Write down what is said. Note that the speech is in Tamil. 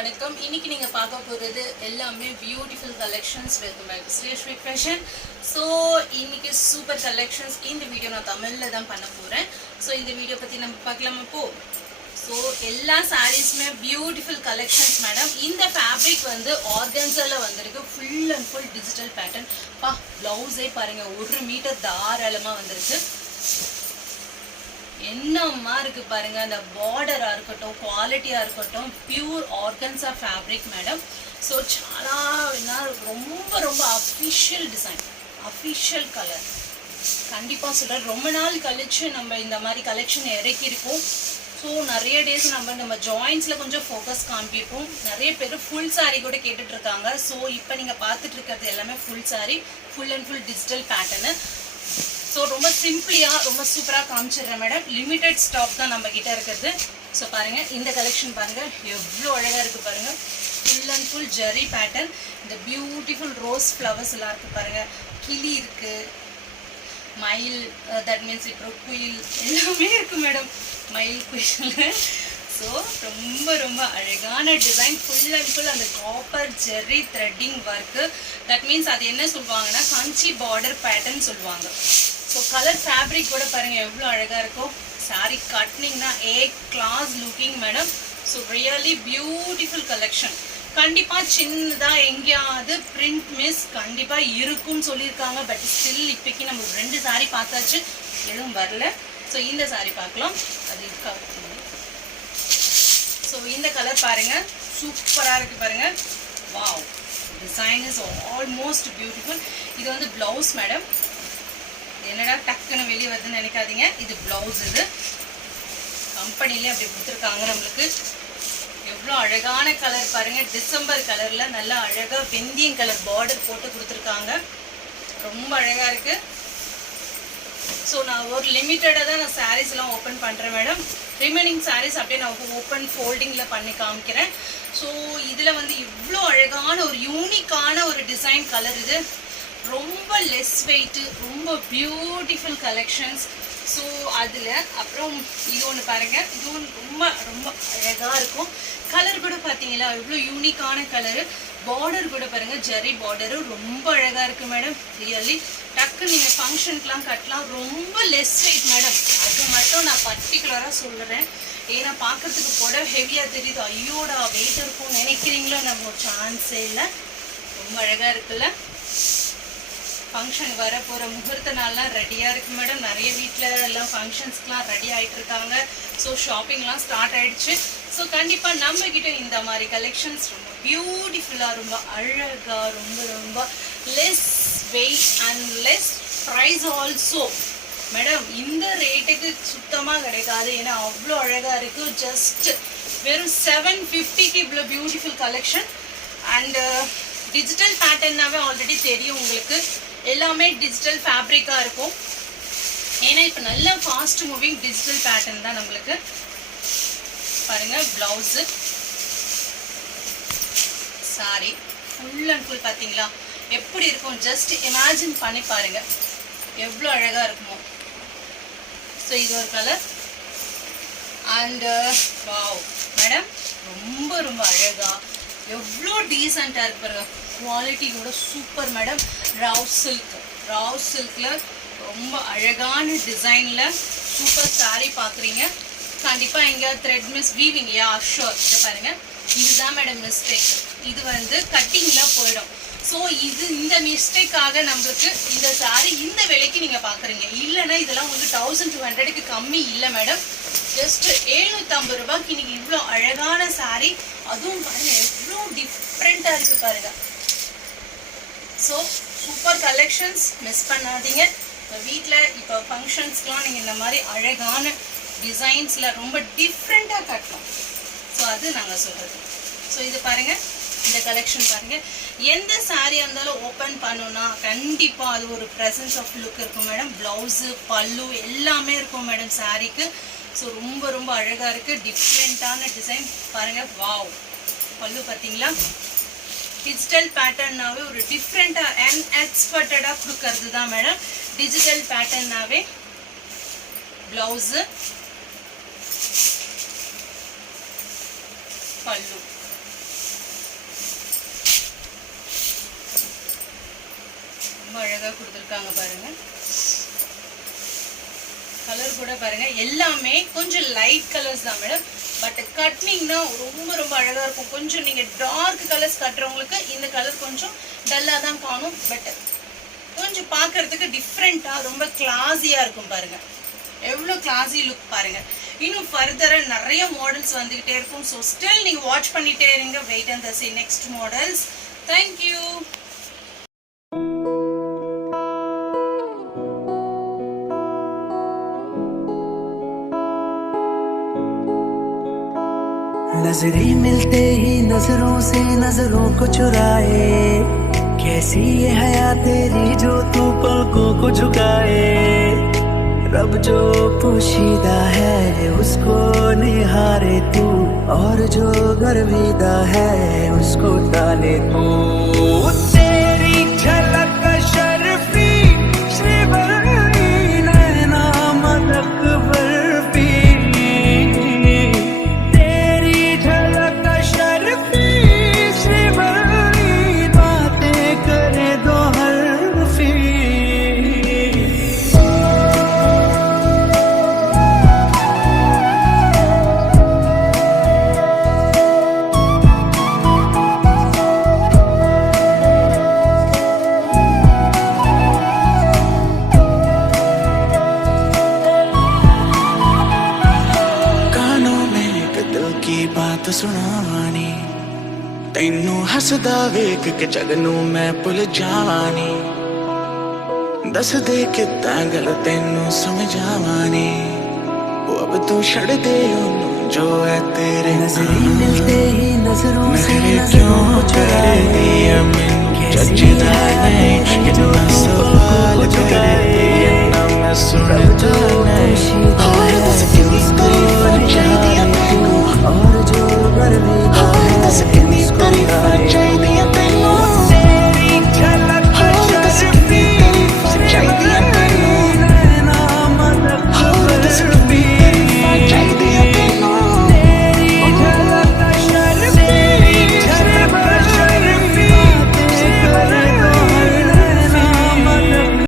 வணக்கம். இன்னைக்கு நீங்க பார்க்க போறது எல்லாமே beautiful collections. Welcome back to Sri Fashion. So இன்னைக்கு சூப்பர் கலெக்ஷன்ஸ் இந்த வீடியோ நான் தமிழ்ல தான் பண்ண போறேன். ஸோ இந்த வீடியோ பத்தி நம்ம பார்க்கலாம் இப்போ. ஸோ எல்லா சாரீஸுமே பியூட்டிஃபுல் கலெக்ஷன்ஸ் மேடம். இந்த ஃபேப்ரிக் வந்து ஆர்கன்ஸால வந்திருக்கு. Full and full digital pattern. பிளவுஸே பாருங்க 1 மீட்டர் தாராளமா வந்திருக்கு. என்னம்மா இருக்கு பாருங்க, அந்த பார்டரா இருக்கட்டும், குவாலிட்டியா இருக்கட்டும், pure organza fabric madam. So చాలా ரொம்ப ரொம்ப அஃபிஷியல் டிசைன், அஃபிஷியல் கலர். கண்டிப்பாக சொல்கிறேன், ரொம்ப நாள் கழிச்சு நம்ம இந்த மாதிரி கலெக்ஷன் இறக்கியிருக்கோம். ஸோ நிறைய டேஸ் நம்ம ஜாயின்ஸில் கொஞ்சம் ஃபோக்கஸ் காமிப்போம். நிறைய பேர் ஃபுல் சாரீ கூட கேட்டுட்டு இருக்காங்க. ஸோ இப்போ நீங்கள் பார்த்துட்டு இருக்கிறது எல்லாமே full sari, full and full digital pattern. So ரொம்ப சிம்பிளியாக ரொம்ப சூப்பராக காமிச்சிடுறேன் மேடம். லிமிட்டட் ஸ்டாக் தான் நம்ம கிட்ட இருக்கிறது. ஸோ பாருங்கள், இந்த கலெக்ஷன் பாருங்கள் எவ்வளோ அழகாக இருக்குது பாருங்கள். Full and full zari pattern. இந்த பியூட்டிஃபுல் ரோஸ் ஃப்ளவர்ஸ் எல்லாம் இருக்குது பாருங்கள். கிளி இருக்குது, மயில், தட் மீன்ஸ் இப்போ குயில் எல்லாமே இருக்குது மேடம். மயில் குயில். ஸோ ரொம்ப ரொம்ப அழகான டிசைன். ஃபுல் அண்ட் ஃபுல் அந்த copper zari threading work. That means அது என்ன சொல்லுவாங்கன்னா கஞ்சி பார்டர் பேட்டர்ன் சொல்லுவாங்க. ஸோ கலர் ஃபேப்ரிக் கூட பாருங்கள் எவ்வளோ அழகாக இருக்கும். சாரீ கட்னிங்னா class looking madam. So really beautiful collection. கண்டிப்பாக சின்னதாக எங்கேயாவது பிரிண்ட் மிஸ் கண்டிப்பாக இருக்கும்னு சொல்லியிருக்காங்க. பட் ஸ்டில் இப்போக்கி நம்ம 2 சாரீ பார்த்தாச்சு, எதுவும் வரல. ஸோ இந்த சாரீ பார்க்கலாம். அது இருக்கா? ஸோ இந்த கலர் பாருங்கள், சூப்பராக இருக்குது பாருங்கள். Wow, design is almost beautiful. இது வந்து ப்ளவுஸ் மேடம். என்னடா டக்குன்னு வெளியே வருதுன்னு நினைக்காதீங்க, இது ப்ளவுஸ். இது கம்பெனிலே அப்படி கொடுத்துருக்காங்க நம்மளுக்கு. எவ்வளோ அழகான கலர் பாருங்கள். டிசம்பர் கலரில் நல்லா அழகாக வெந்தயம் கலர் பார்டர் போட்டு கொடுத்துருக்காங்க. ரொம்ப அழகாக இருக்குது. ஸோ நான் ஒரு லிமிட்டடாக தான் நான் சாரீஸ்லாம் ஓப்பன் பண்ணுறேன் மேடம். ரிமைனிங் சாரீஸ் அப்படியே நான் ஓப்பன் ஃபோல்டிங்கில் பண்ணி காமிக்கிறேன். ஸோ இதில் வந்து இவ்வளோ அழகான ஒரு யூனிக்கான ஒரு டிசைன் கலர். இது ரொம்ப லெஸ் வெயிட்டு, ரொம்ப பியூட்டிஃபுல் கலெக்ஷன்ஸ். ஸோ அதில் அப்புறம் இது ஒன்று பாருங்கள், இது ஒன்று ரொம்ப ரொம்ப அழகாக இருக்கும். கலர் கூட பார்த்தீங்களா எவ்வளோ யூனிக்கான கலரு. பார்டர் கூட பாருங்கள், ஜெரி பார்டரு ரொம்ப அழகாக இருக்குது மேடம். ரியலி டக்கு நீங்கள் ஃபங்க்ஷனுக்குலாம் கட்டலாம். ரொம்ப லெஸ் வெயிட் மேடம். அது மட்டும் நான் பர்டிகுலராக சொல்கிறேன். ஏன்னா பார்க்கறதுக்கு புடவை ஹெவியாக தெரியுது, ஐயோடா வெயிட் இருக்கும் நினைக்கிறீங்களோ, நம்ம சான்ஸே இல்லை. ரொம்ப அழகாக இருக்குல்ல. ஃபங்க்ஷன் வர போகிற முகூர்த்த நாள்லாம் ரெடியாக இருக்குது மேடம். நிறைய வீட்டில் எல்லாம் ஃபங்க்ஷன்ஸ்க்கெலாம் ரெடி ஆகிட்டு இருக்காங்க. ஸோ ஷாப்பிங்லாம் ஸ்டார்ட் ஆகிடுச்சு. ஸோ கண்டிப்பாக நம்மக்கிட்ட இந்த மாதிரி கலெக்ஷன்ஸ் ரொம்ப பியூட்டிஃபுல்லாக, ரொம்ப அழகாக, ரொம்ப ரொம்ப less weight and less price also madam. இந்த ரேட்டுக்கு சுத்தமாக கிடைக்காது. ஏன்னா அவ்வளோ அழகாக இருக்குது. ஜஸ்ட் வெறும் 750க்கு இவ்வளோ பியூட்டிஃபுல் கலெக்ஷன். அண்டு டிஜிட்டல் பேட்டர்னாவே ஆல்ரெடி தெரியும் உங்களுக்கு. எல்லாமே டிஜிட்டல் ஃபேப்ரிக்காக இருக்கும். ஏன்னா இப்போ நல்ல ஃபாஸ்ட் மூவிங் டிஜிட்டல் பேட்டர்ன் தான் நம்மளுக்கு. பாருங்கள் blouse, sorry full and full பார்த்தீங்களா எப்படி இருக்கும். ஜஸ்ட் இமேஜின் பண்ணி பாருங்கள் எவ்வளோ அழகாக இருக்குமோ. ஸோ இது ஒரு கலர். அண்டு வாவ் மேடம், ரொம்ப ரொம்ப அழகாக எவ்வளோ டீசெண்டாக இருக்கு பாருங்க. குவாலிட்டி கூட சூப்பர் மேடம். ராவ் சில்கில் ரொம்ப அழகான டிசைனில் சூப்பர் சாரீ பார்க்குறீங்க. கண்டிப்பாக எங்கேயாவது த்ரெட் மிஸ் வீவிங், யா ஷோர். இதை பாருங்கள், இதுதான் மேடம் மிஸ்டேக். இது வந்து கட்டிங்கில் போயிடும். ஸோ இந்த மிஸ்டேக்காக நம்மளுக்கு இந்த சாரீ இந்த விலைக்கு நீங்கள் பார்க்குறீங்க. இல்லைன்னா இதெல்லாம் உங்களுக்கு 1200க்கு கம்மி இல்லை மேடம். ஜஸ்ட் 750 ரூபாய்க்கு இன்னைக்கு இவ்வளோ அழகான சாரீ. அதுவும் பாருங்க எவ்வளோ டிஃப்ரெண்ட்டாக இருக்குது பாருங்க. ஸோ சூப்பர் கலெக்ஷன்ஸ், மிஸ் பண்ணாதீங்க. இப்போ வீட்டில் இப்போ ஃபங்க்ஷன்ஸ்க்கெலாம் நீங்கள் இந்த மாதிரி அழகான டிசைன்ஸில் ரொம்ப டிஃப்ரெண்ட்டாக கட்டலாம். ஸோ அது நாங்கள் சொல்கிறது. ஸோ இது பாருங்கள், இந்த கலெக்ஷன் பாருங்கள். எந்த சாரியாக இருந்தாலும் ஓப்பன் பண்ணோன்னா கண்டிப்பாக அது ஒரு ப்ரெசன்ஸ் ஆஃப் லுக் இருக்கும் மேடம். ப்ளவுஸு, பல்லு எல்லாமே இருக்கும் மேடம் சாரீக்கு. ஸோ ரொம்ப ரொம்ப அழகாக இருக்குது. டிஃப்ரெண்ட்டான டிசைன் பாருங்கள். வாவ், பல்லு பார்த்தீங்களா. டிஜிட்டல் பேட்டர்னாவே ஒரு டிஃப்ரெண்ட்டாக அன்எக்ஸ்பெக்டடாக கொடுக்கறது தான் மேடம் டிஜிட்டல் பேட்டர்னாவே. ப்ளவுஸு, பல்லு ரொம்ப அழகாக கொடுத்துருக்காங்க பாருங்கள். கலர் கூட பாருங்கள் எல்லாமே கொஞ்சம் லைட் கலர்ஸ் தான் மேடம். பட் கட்டினீங்கன்னா ரொம்ப ரொம்ப அழகாக இருக்கும். கொஞ்சம் நீங்கள் டார்க் கலர்ஸ் கட்டுறவங்களுக்கு இந்த கலர் கொஞ்சம் டல்லாக தான் காணும். பட் கொஞ்சம் பார்க்கறதுக்கு டிஃப்ரெண்ட்டாக ரொம்ப கிளாஸியாக இருக்கும் பாருங்கள். எவ்வளோ கிளாஸி லுக் பாருங்கள். இன்னும் ஃபர்தராக நிறைய மாடல்ஸ் வந்துக்கிட்டே இருக்கும். ஸோ ஸ்டில் நீங்கள் வாட்ச் பண்ணிகிட்டே இருங்க. Wait and see next models. Thank you. नजरें मिलते ही नजरों से नजरों को चुराए, कैसी ये हया तेरी जो तू पलकों को झुकाए। रब जो पोशीदा है उसको निहारे तू, और जो गर्विदा है उसको टाले तू। तेरी झलक शर्फी श्रीवल्ली नैना मदक बर्फी, तेरी झलक शर्फी श्रीवल्ली बातें करे दो हरफी। बात सुनानी तैनू हसदा वेख के जग नू मैं भुल जावानी, दस दे किता गल तैनू समझावानी। वो अब तू छड़ दे ओनू जो है तेरे। नजरें मिलते ही नजरों से नजरों को चुरा दिया मैनू जचदा नहीं, कितना सवाल करती है ना मैं सुनता नहीं। और दस कितनी तारीफ चाहिए मैनू, और जो गर्विदा है